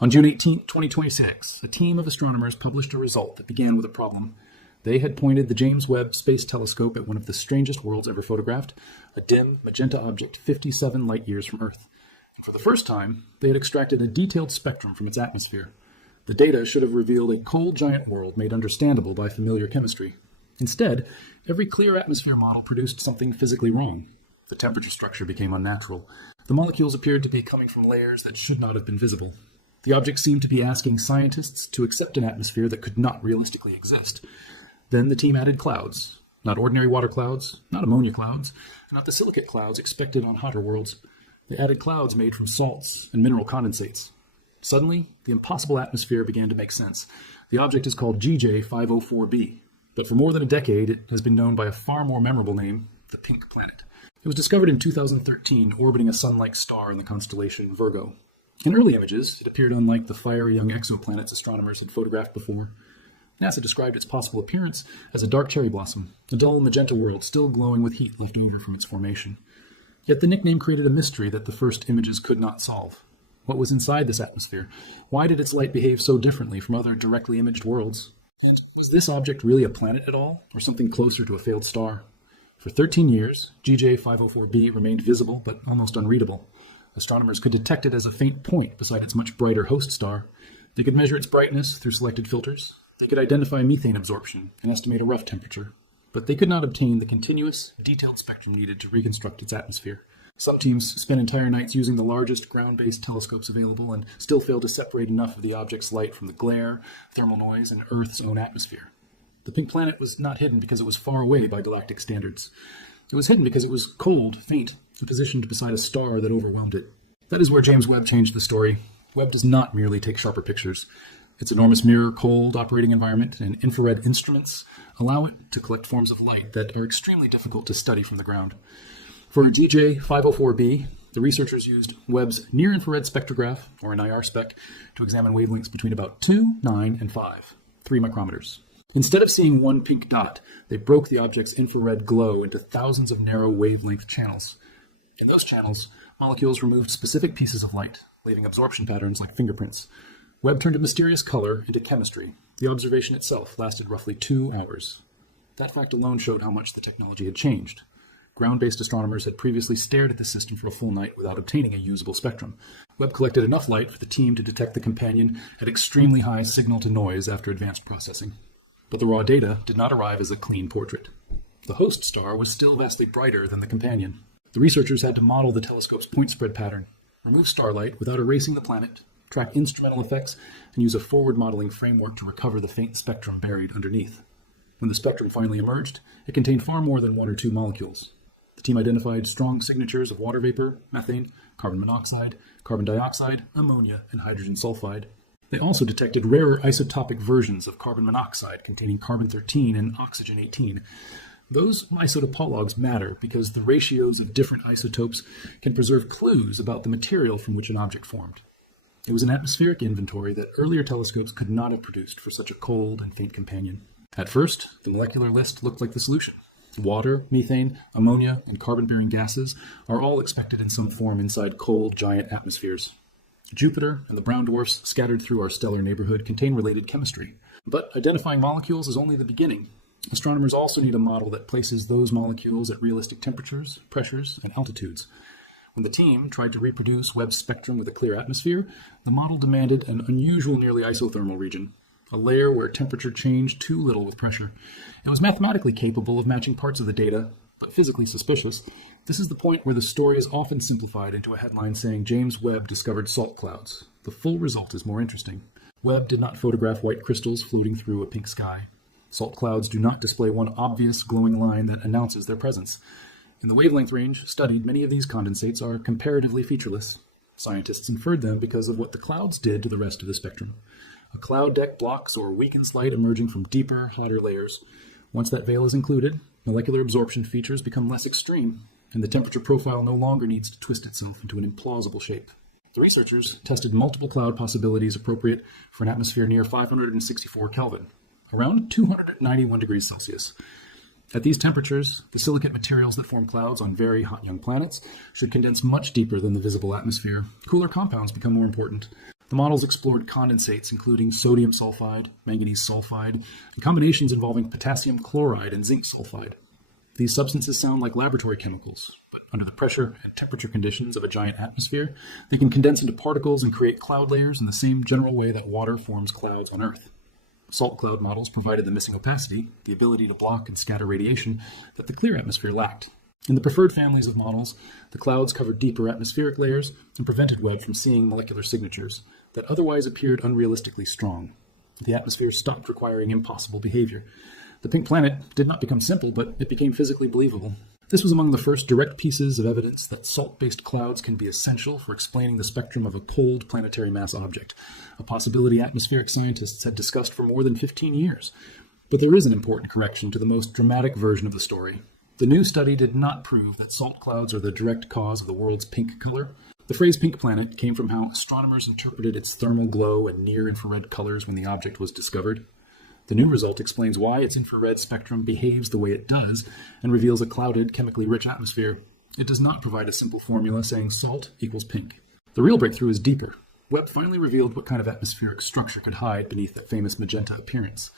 On June 18, 2026, a team of astronomers published a result that began with a problem. They had pointed the James Webb Space Telescope at one of the strangest worlds ever photographed, a dim, magenta object 57 light-years from Earth. And for the first time, they had extracted a detailed spectrum from its atmosphere. The data should have revealed a cold giant world made understandable by familiar chemistry. Instead, every clear atmosphere model produced something physically wrong. The temperature structure became unnatural. The molecules appeared to be coming from layers that should not have been visible. The object seemed to be asking scientists to accept an atmosphere that could not realistically exist. Then the team added clouds. Not ordinary water clouds, not ammonia clouds, not the silicate clouds expected on hotter worlds. They added clouds made from salts and mineral condensates. Suddenly, the impossible atmosphere began to make sense. The object is called GJ504b, but for more than a decade it has been known by a far more memorable name, the Pink Planet. It was discovered in 2013, orbiting a sun-like star in the constellation Virgo. In early images, it appeared unlike the fiery young exoplanets astronomers had photographed before. NASA described its possible appearance as a dark cherry blossom, a dull magenta world still glowing with heat left over from its formation. Yet the nickname created a mystery that the first images could not solve. What was inside this atmosphere? Why did its light behave so differently from other directly imaged worlds? Was this object really a planet at all, or something closer to a failed star? For 13 years, GJ504b remained visible but almost unreadable. Astronomers could detect it as a faint point beside its much brighter host star. They could measure its brightness through selected filters. They could identify methane absorption and estimate a rough temperature. But they could not obtain the continuous, detailed spectrum needed to reconstruct its atmosphere. Some teams spent entire nights using the largest ground-based telescopes available and still failed to separate enough of the object's light from the glare, thermal noise, and Earth's own atmosphere. The Pink Planet was not hidden because it was far away by galactic standards. It was hidden because it was cold, faint, and positioned beside a star that overwhelmed it. That is where James Webb changed the story. Webb does not merely take sharper pictures. Its enormous mirror, cold operating environment, and infrared instruments allow it to collect forms of light that are extremely difficult to study from the ground. For GJ504b, the researchers used Webb's near-infrared spectrograph, or NIRSpec, to examine wavelengths between about 2, 9, and 5, 3 micrometers. Instead of seeing one pink dot, they broke the object's infrared glow into thousands of narrow wavelength channels. In those channels, molecules removed specific pieces of light, leaving absorption patterns like fingerprints. Webb turned a mysterious color into chemistry. The observation itself lasted roughly 2 hours. That fact alone showed how much the technology had changed. Ground-based astronomers had previously stared at the system for a full night without obtaining a usable spectrum. Webb collected enough light for the team to detect the companion at extremely high signal-to-noise after advanced processing. But the raw data did not arrive as a clean portrait. The host star was still vastly brighter than the companion. The researchers had to model the telescope's point spread pattern, remove starlight without erasing the planet, track instrumental effects, and use a forward modeling framework to recover the faint spectrum buried underneath. When the spectrum finally emerged, it contained far more than 1 or 2 molecules. The team identified strong signatures of water vapor, methane, carbon monoxide, carbon dioxide, ammonia, and hydrogen sulfide. They also detected rarer isotopic versions of carbon monoxide containing carbon-13 and oxygen-18. Those isotopologues matter because the ratios of different isotopes can preserve clues about the material from which an object formed. It was an atmospheric inventory that earlier telescopes could not have produced for such a cold and faint companion. At first, the molecular list looked like the solution. Water, methane, ammonia, and carbon-bearing gases are all expected in some form inside cold, giant atmospheres. Jupiter and the brown dwarfs scattered through our stellar neighborhood contain related chemistry. But identifying molecules is only the beginning. Astronomers also need a model that places those molecules at realistic temperatures, pressures, and altitudes. When the team tried to reproduce Webb's spectrum with a clear atmosphere, the model demanded an unusual nearly isothermal region, a layer where temperature changed too little with pressure. It was mathematically capable of matching parts of the data, but physically suspicious. This is the point where the story is often simplified into a headline saying James Webb discovered salt clouds. The full result is more interesting. Webb did not photograph white crystals floating through a pink sky. Salt clouds do not display one obvious glowing line that announces their presence. In the wavelength range studied, many of these condensates are comparatively featureless. Scientists inferred them because of what the clouds did to the rest of the spectrum. A cloud deck blocks or weakens light emerging from deeper, hotter layers. Once that veil is included, molecular absorption features become less extreme, and the temperature profile no longer needs to twist itself into an implausible shape. The researchers tested multiple cloud possibilities appropriate for an atmosphere near 564 Kelvin, around 291 degrees Celsius. At these temperatures, the silicate materials that form clouds on very hot young planets should condense much deeper than the visible atmosphere. Cooler compounds become more important. The models explored condensates including sodium sulfide, manganese sulfide, and combinations involving potassium chloride and zinc sulfide. These substances sound like laboratory chemicals, but under the pressure and temperature conditions of a giant atmosphere, they can condense into particles and create cloud layers in the same general way that water forms clouds on Earth. Salt cloud models provided the missing opacity, the ability to block and scatter radiation, that the clear atmosphere lacked. In the preferred families of models, the clouds covered deeper atmospheric layers and prevented Webb from seeing molecular signatures that otherwise appeared unrealistically strong. The atmosphere stopped requiring impossible behavior. The pink planet did not become simple, but it became physically believable. This was among the first direct pieces of evidence that salt-based clouds can be essential for explaining the spectrum of a cold planetary mass object, a possibility atmospheric scientists had discussed for more than 15 years. But there is an important correction to the most dramatic version of the story. The new study did not prove that salt clouds are the direct cause of the world's pink color. The phrase pink planet came from how astronomers interpreted its thermal glow and near-infrared colors when the object was discovered. The new result explains why its infrared spectrum behaves the way it does and reveals a clouded, chemically rich atmosphere. It does not provide a simple formula saying salt equals pink. The real breakthrough is deeper. Webb finally revealed what kind of atmospheric structure could hide beneath that famous magenta appearance.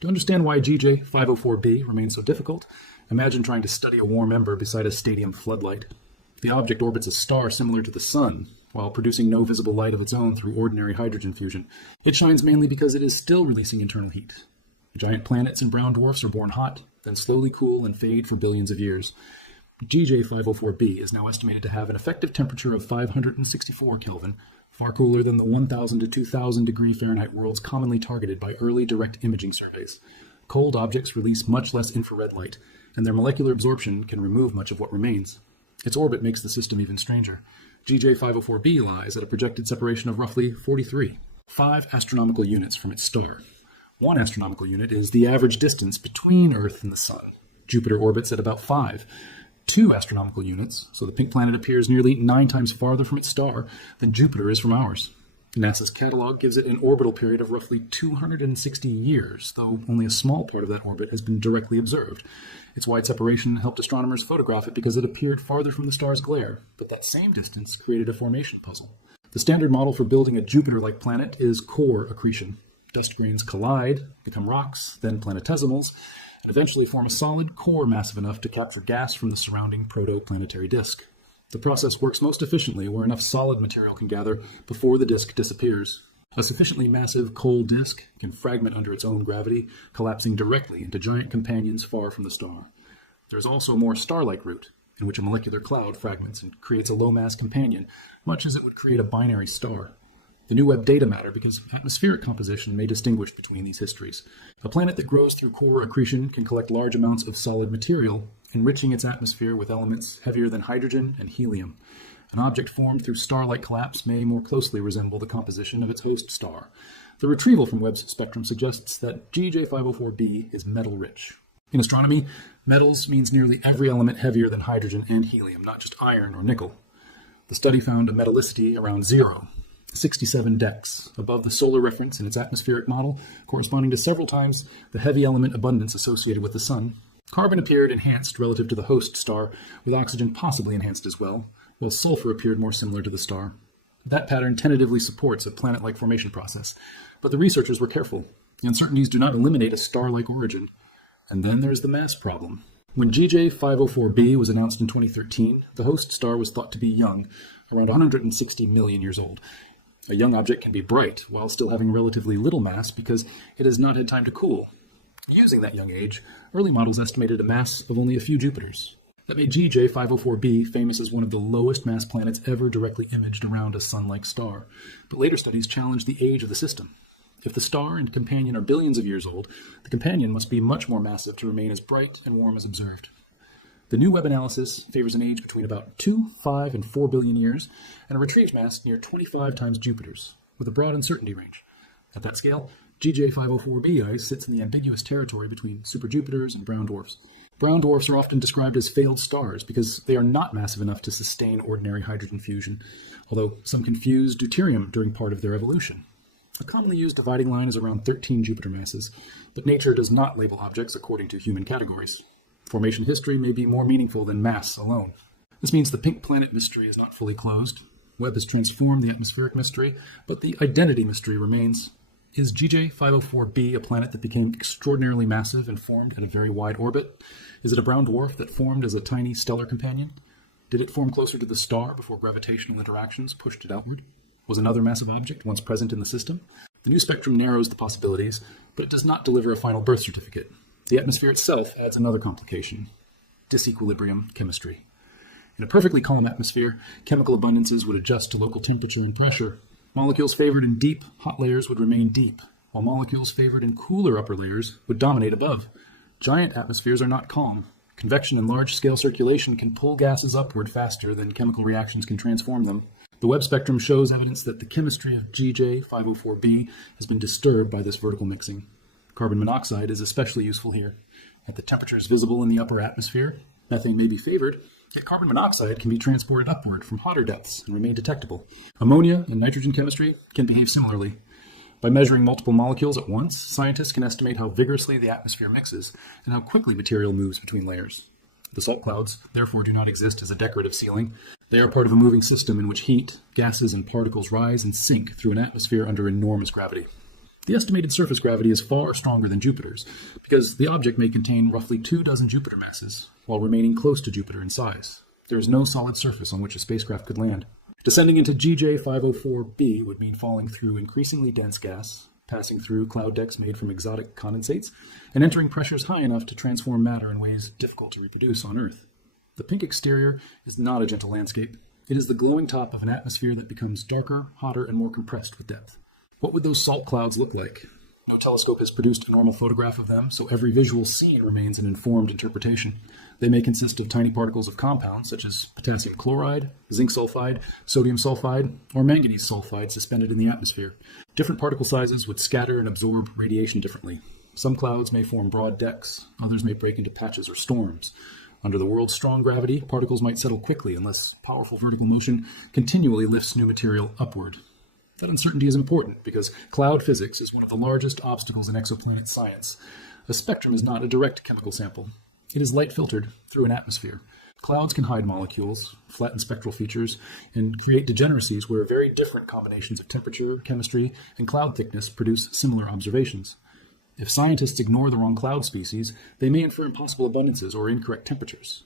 To understand why GJ504b remains so difficult, imagine trying to study a warm ember beside a stadium floodlight. The object orbits a star similar to the Sun, while producing no visible light of its own through ordinary hydrogen fusion. It shines mainly because it is still releasing internal heat. Giant planets and brown dwarfs are born hot, then slowly cool and fade for billions of years. GJ504b is now estimated to have an effective temperature of 564 Kelvin, far cooler than the 1,000 to 2,000 degree Fahrenheit worlds commonly targeted by early direct imaging surveys. Cold objects release much less infrared light, and their molecular absorption can remove much of what remains. Its orbit makes the system even stranger. GJ504b lies at a projected separation of roughly 5 astronomical units from its star. 1 astronomical unit is the average distance between Earth and the Sun. Jupiter orbits at about 5. 2 astronomical units, so the pink planet appears nearly 9 times farther from its star than Jupiter is from ours. NASA's catalog gives it an orbital period of roughly 260 years, though only a small part of that orbit has been directly observed. Its wide separation helped astronomers photograph it because it appeared farther from the star's glare, but that same distance created a formation puzzle. The standard model for building a Jupiter-like planet is core accretion. Dust grains collide, become rocks, then planetesimals, and eventually form a solid core massive enough to capture gas from the surrounding protoplanetary disk. The process works most efficiently where enough solid material can gather before the disk disappears. A sufficiently massive cold disk can fragment under its own gravity, collapsing directly into giant companions far from the star. There is also a more star-like route, in which a molecular cloud fragments and creates a low-mass companion, much as it would create a binary star. The new Webb data matter because atmospheric composition may distinguish between these histories. A planet that grows through core accretion can collect large amounts of solid material, enriching its atmosphere with elements heavier than hydrogen and helium. An object formed through star-like collapse may more closely resemble the composition of its host star. The retrieval from Webb's spectrum suggests that GJ504b is metal-rich. In astronomy, metals means nearly every element heavier than hydrogen and helium, not just iron or nickel. The study found a metallicity around 0, 67 decs, above the solar reference in its atmospheric model, corresponding to several times the heavy element abundance associated with the Sun. Carbon appeared enhanced relative to the host star, with oxygen possibly enhanced as well, while sulfur appeared more similar to the star. That pattern tentatively supports a planet-like formation process, but the researchers were careful. The uncertainties do not eliminate a star-like origin. And then there's the mass problem. When GJ504b was announced in 2013, the host star was thought to be young, around 160 million years old. A young object can be bright while still having relatively little mass because it has not had time to cool. Using that young age, early models estimated a mass of only a few Jupiters. That made GJ504b famous as one of the lowest mass planets ever directly imaged around a Sun-like star. But later studies challenged the age of the system. If the star and companion are billions of years old, the companion must be much more massive to remain as bright and warm as observed. The new Webb analysis favors an age between about 2, 5, and 4 billion years, and a retrieved mass near 25 times Jupiter's, with a broad uncertainty range. At that scale, GJ504b ice sits in the ambiguous territory between superjupiters and brown dwarfs. Brown dwarfs are often described as failed stars because they are not massive enough to sustain ordinary hydrogen fusion, although some can fuse deuterium during part of their evolution. A commonly used dividing line is around 13 Jupiter masses, but nature does not label objects according to human categories. Formation history may be more meaningful than mass alone. This means the pink planet mystery is not fully closed. Webb has transformed the atmospheric mystery, but the identity mystery remains. Is GJ 504b a planet that became extraordinarily massive and formed at a very wide orbit? Is it a brown dwarf that formed as a tiny stellar companion? Did it form closer to the star before gravitational interactions pushed it outward? Was another massive object once present in the system? The new spectrum narrows the possibilities, but it does not deliver a final birth certificate. The atmosphere itself adds another complication: disequilibrium chemistry. In a perfectly calm atmosphere, chemical abundances would adjust to local temperature and pressure. Molecules favored in deep, hot layers would remain deep, while molecules favored in cooler upper layers would dominate above. Giant atmospheres are not calm. Convection and large-scale circulation can pull gases upward faster than chemical reactions can transform them. The Webb spectrum shows evidence that the chemistry of GJ 504b has been disturbed by this vertical mixing. Carbon monoxide is especially useful here. At the temperatures visible in the upper atmosphere, methane may be favored, yet carbon monoxide can be transported upward from hotter depths and remain detectable. Ammonia and nitrogen chemistry can behave similarly. By measuring multiple molecules at once, scientists can estimate how vigorously the atmosphere mixes and how quickly material moves between layers. The salt clouds, therefore, do not exist as a decorative ceiling. They are part of a moving system in which heat, gases, and particles rise and sink through an atmosphere under enormous gravity. The estimated surface gravity is far stronger than Jupiter's, because the object may contain roughly 24 Jupiter masses, while remaining close to Jupiter in size. There is no solid surface on which a spacecraft could land. Descending into GJ 504b would mean falling through increasingly dense gas, passing through cloud decks made from exotic condensates, and entering pressures high enough to transform matter in ways difficult to reproduce on Earth. The pink exterior is not a gentle landscape. It is the glowing top of an atmosphere that becomes darker, hotter, and more compressed with depth. What would those salt clouds look like? No telescope has produced a normal photograph of them, so every visual scene remains an informed interpretation. They may consist of tiny particles of compounds such as potassium chloride, zinc sulfide, sodium sulfide, or manganese sulfide suspended in the atmosphere. Different particle sizes would scatter and absorb radiation differently. Some clouds may form broad decks, others may break into patches or storms. Under the world's strong gravity, particles might settle quickly unless powerful vertical motion continually lifts new material upward. That uncertainty is important because cloud physics is one of the largest obstacles in exoplanet science. A spectrum is not a direct chemical sample. It is light filtered through an atmosphere. Clouds can hide molecules, flatten spectral features, and create degeneracies where very different combinations of temperature, chemistry, and cloud thickness produce similar observations. If scientists ignore the wrong cloud species, they may infer impossible abundances or incorrect temperatures.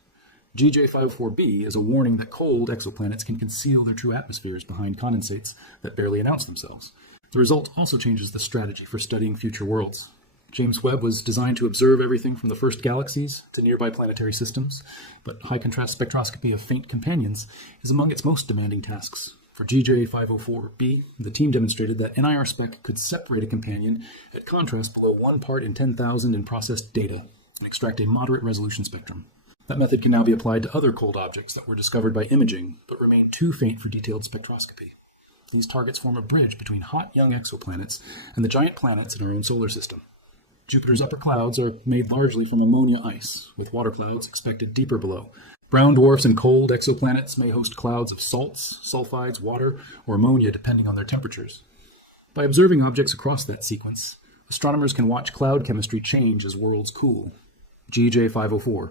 GJ504b is a warning that cold exoplanets can conceal their true atmospheres behind condensates that barely announce themselves. The result also changes the strategy for studying future worlds. James Webb was designed to observe everything from the first galaxies to nearby planetary systems, but high-contrast spectroscopy of faint companions is among its most demanding tasks. For GJ504b, the team demonstrated that NIRSpec could separate a companion at contrast below 1 part in 10,000 in processed data and extract a moderate resolution spectrum. That method can now be applied to other cold objects that were discovered by imaging, but remain too faint for detailed spectroscopy. These targets form a bridge between hot young exoplanets and the giant planets in our own solar system. Jupiter's upper clouds are made largely from ammonia ice, with water clouds expected deeper below. Brown dwarfs and cold exoplanets may host clouds of salts, sulfides, water, or ammonia depending on their temperatures. By observing objects across that sequence, astronomers can watch cloud chemistry change as worlds cool. GJ504.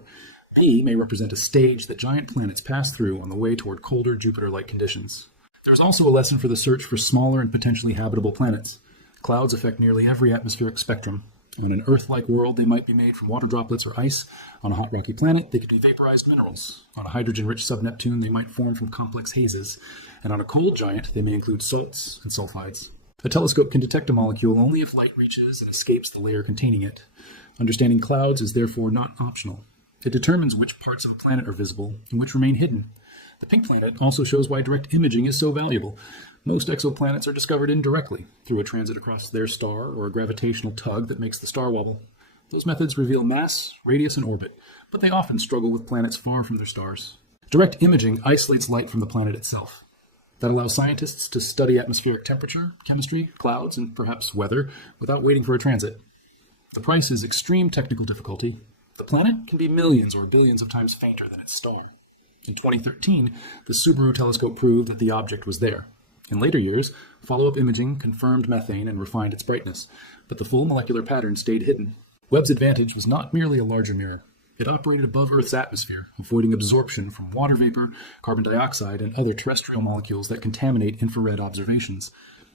B may represent a stage that giant planets pass through on the way toward colder Jupiter-like conditions. There is also a lesson for the search for smaller and potentially habitable planets. Clouds affect nearly every atmospheric spectrum. On an Earth-like world, they might be made from water droplets or ice. On a hot rocky planet, they could be vaporized minerals. On a hydrogen-rich sub-Neptune, they might form from complex hazes. And on a cold giant, they may include salts and sulfides. A telescope can detect a molecule only if light reaches and escapes the layer containing it. Understanding clouds is therefore not optional. It determines which parts of a planet are visible and which remain hidden. The pink planet also shows why direct imaging is so valuable. Most exoplanets are discovered indirectly, through a transit across their star or a gravitational tug that makes the star wobble. Those methods reveal mass, radius, and orbit, but they often struggle with planets far from their stars. Direct imaging isolates light from the planet itself. That allows scientists to study atmospheric temperature, chemistry, clouds, and perhaps weather without waiting for a transit. The price is extreme technical difficulty. The planet can be millions or billions of times fainter than its star. In 2013, the Subaru telescope proved that the object was there. In later years, follow-up imaging confirmed methane and refined its brightness, but the full molecular pattern stayed hidden. Webb's advantage was not merely a larger mirror. It operated above Earth's atmosphere, avoiding absorption from water vapor, carbon dioxide, and other terrestrial molecules that contaminate infrared observations.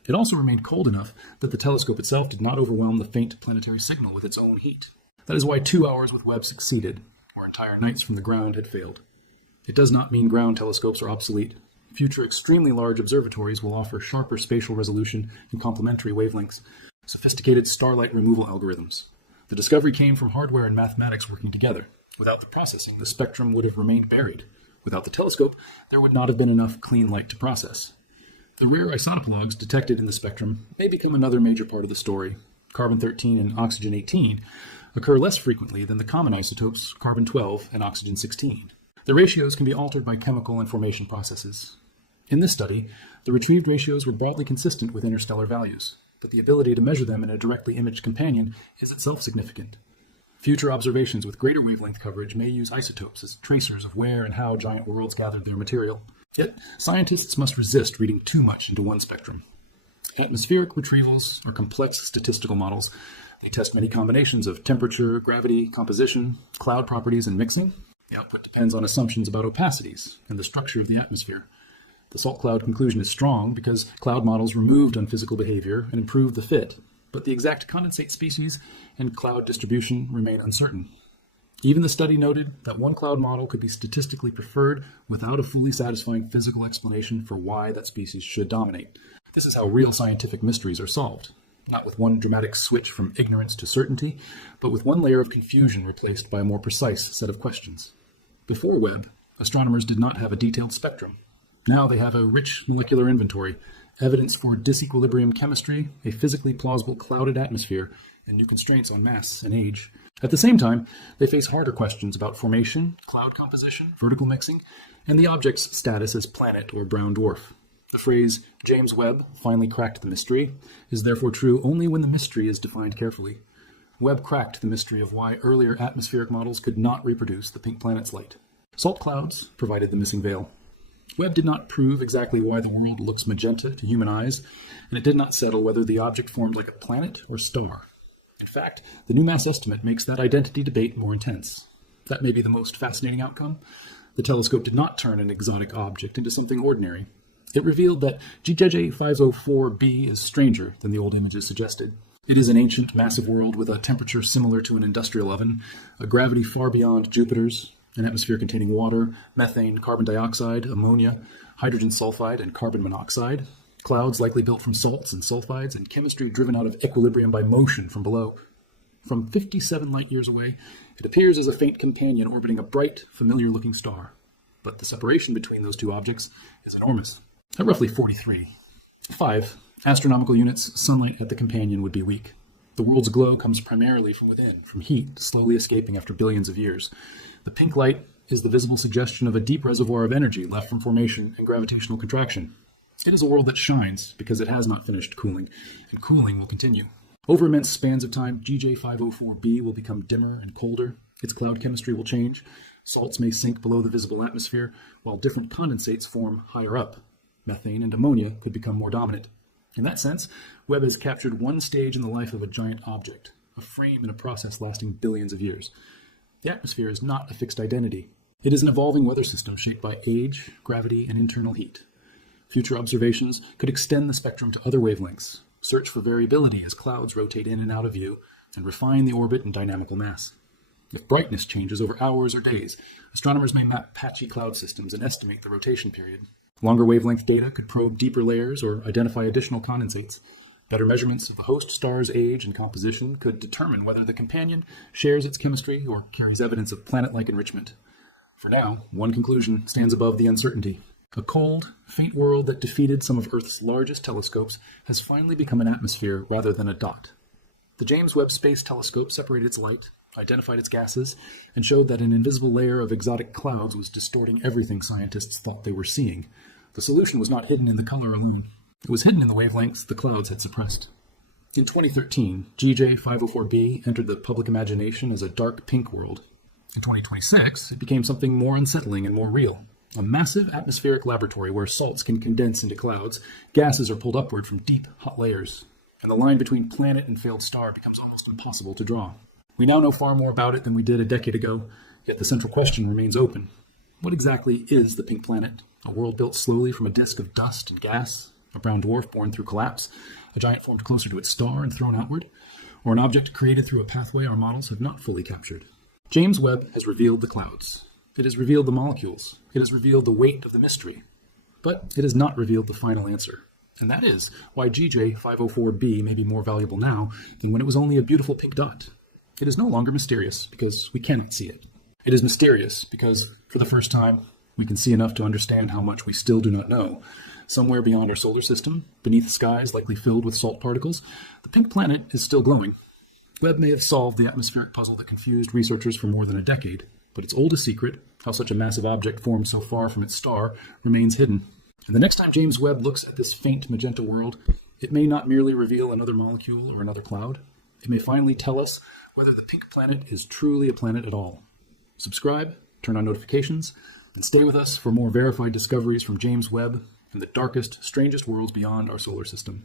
It also remained cold enough that the telescope itself did not overwhelm the faint planetary signal with its own heat. That is why 2 hours with Webb succeeded, where entire nights from the ground had failed. It does not mean ground telescopes are obsolete. Future extremely large observatories will offer sharper spatial resolution and complementary wavelengths, sophisticated starlight removal algorithms. The discovery came from hardware and mathematics working together. Without the processing, the spectrum would have remained buried. Without the telescope, there would not have been enough clean light to process. The rare isotopes detected in the spectrum may become another major part of the story. Carbon-13 and oxygen-18 occur less frequently than the common isotopes carbon-12 and oxygen-16. The ratios can be altered by chemical and formation processes. In this study, the retrieved ratios were broadly consistent with interstellar values, but the ability to measure them in a directly imaged companion is itself significant. Future observations with greater wavelength coverage may use isotopes as tracers of where and how giant worlds gathered their material. Yet, scientists must resist reading too much into one spectrum. Atmospheric retrievals are complex statistical models. They test many combinations of temperature, gravity, composition, cloud properties, and mixing. The output depends on assumptions about opacities and the structure of the atmosphere. The salt cloud conclusion is strong because cloud models removed unphysical behavior and improved the fit, but the exact condensate species and cloud distribution remain uncertain. Even the study noted that one cloud model could be statistically preferred without a fully satisfying physical explanation for why that species should dominate. This is how real scientific mysteries are solved, not with one dramatic switch from ignorance to certainty, but with one layer of confusion replaced by a more precise set of questions. Before Webb, astronomers did not have a detailed spectrum. Now they have a rich molecular inventory, evidence for disequilibrium chemistry, a physically plausible clouded atmosphere, and new constraints on mass and age. At the same time, they face harder questions about formation, cloud composition, vertical mixing, and the object's status as planet or brown dwarf. The phrase, James Webb finally cracked the mystery, is therefore true only when the mystery is defined carefully. Webb cracked the mystery of why earlier atmospheric models could not reproduce the pink planet's light. Salt clouds provided the missing veil. Webb did not prove exactly why the world looks magenta to human eyes, and it did not settle whether the object formed like a planet or star. In fact, the new mass estimate makes that identity debate more intense. That may be the most fascinating outcome. The telescope did not turn an exotic object into something ordinary. It revealed that GJJ 504b is stranger than the old images suggested. It is an ancient, massive world with a temperature similar to an industrial oven, a gravity far beyond Jupiter's, an atmosphere containing water, methane, carbon dioxide, ammonia, hydrogen sulfide, and carbon monoxide, clouds likely built from salts and sulfides, and chemistry driven out of equilibrium by motion from below. From 57 light-years away, it appears as a faint companion orbiting a bright, familiar-looking star. But the separation between those two objects is enormous, at roughly 43. 5 astronomical units, sunlight at the companion would be weak. The world's glow comes primarily from within, from heat slowly escaping after billions of years. The pink light is the visible suggestion of a deep reservoir of energy left from formation and gravitational contraction. It is a world that shines because it has not finished cooling, and cooling will continue. Over immense spans of time, GJ504b will become dimmer and colder. Its cloud chemistry will change. Salts may sink below the visible atmosphere, while different condensates form higher up. Methane and ammonia could become more dominant. In that sense, Webb has captured one stage in the life of a giant object, a frame in a process lasting billions of years. The atmosphere is not a fixed identity. It is an evolving weather system shaped by age, gravity, and internal heat. Future observations could extend the spectrum to other wavelengths, search for variability as clouds rotate in and out of view, and refine the orbit and dynamical mass. If brightness changes over hours or days, astronomers may map patchy cloud systems and estimate the rotation period. Longer wavelength data could probe deeper layers or identify additional condensates. Better measurements of the host star's age and composition could determine whether the companion shares its chemistry or carries evidence of planet-like enrichment. For now, one conclusion stands above the uncertainty. A cold, faint world that defeated some of Earth's largest telescopes has finally become an atmosphere rather than a dot. The James Webb Space Telescope separated its light, identified its gases, and showed that an invisible layer of exotic clouds was distorting everything scientists thought they were seeing. The solution was not hidden in the color alone. It was hidden in the wavelengths the clouds had suppressed. In 2013, GJ504b entered the public imagination as a dark pink world. In 2026, it became something more unsettling and more real. A massive atmospheric laboratory where salts can condense into clouds, gases are pulled upward from deep, hot layers, and the line between planet and failed star becomes almost impossible to draw. We now know far more about it than we did a decade ago, Yet the central question remains open. What exactly is the pink planet? A world built slowly from a disk of dust and gas? A brown dwarf born through collapse? A giant formed closer to its star and thrown outward? Or an object created through a pathway our models have not fully captured? James Webb has revealed the clouds. It has revealed the molecules. It has revealed the weight of the mystery. But it has not revealed the final answer. And that is why GJ 504b may be more valuable now than when it was only a beautiful pink dot. It is no longer mysterious because we cannot see it. It is mysterious because, for the first time, we can see enough to understand how much we still do not know. Somewhere beyond our solar system, beneath skies likely filled with salt particles, the pink planet is still glowing. Webb may have solved the atmospheric puzzle that confused researchers for more than a decade, but its oldest secret, how such a massive object formed so far from its star, remains hidden. And the next time James Webb looks at this faint magenta world, it may not merely reveal another molecule or another cloud. It may finally tell us whether the pink planet is truly a planet at all. Subscribe, turn on notifications, and stay with us for more verified discoveries from James Webb and the darkest, strangest worlds beyond our solar system.